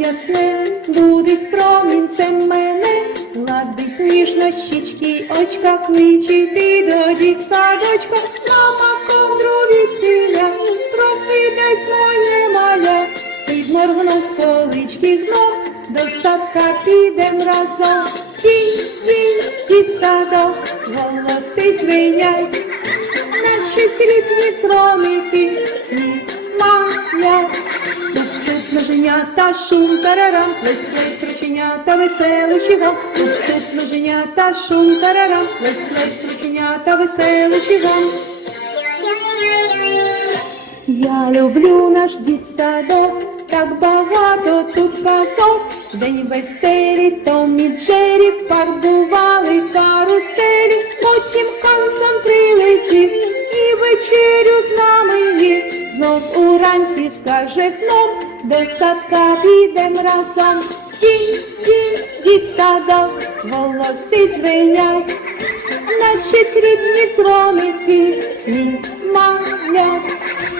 ясне, будить промінцем мене, ладних ніж на щічки й очках кличі ти до діть садочка, мама ковдру відхиля, Прокидесь моє маля, підморгнув з полички гном, до садка підем разом, тінь, тінь, дід садок, волоси твиняй, наче сліпні зромити сніг. Тут ноженята, шум тарарам, плес, плес, рученята, веселий чигам. Тут ноженята, шум тарарам, плес, плес, рученята, веселий чигам. Я люблю наш дітсадок, так багато тут казок. День веселі, Том і Джері фарбували каруселі, потім Хансон прилетів Знов уранці скаже гном, до садка підем разом. Тінь, тінь, дітсадок, голосить звенять, наче срібні дзвоники, сніг малять.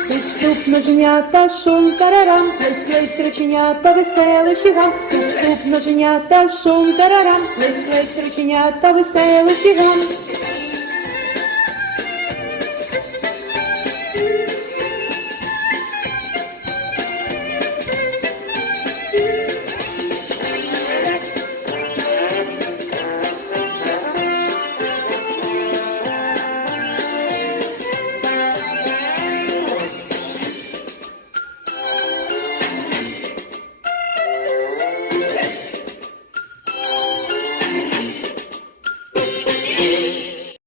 Туп-туп ноженята, шум тарарам, плес плес рученята, веселий щігам. Туп-туп ноженята, шум тарарам, плес плес рученята, веселий щігам. you.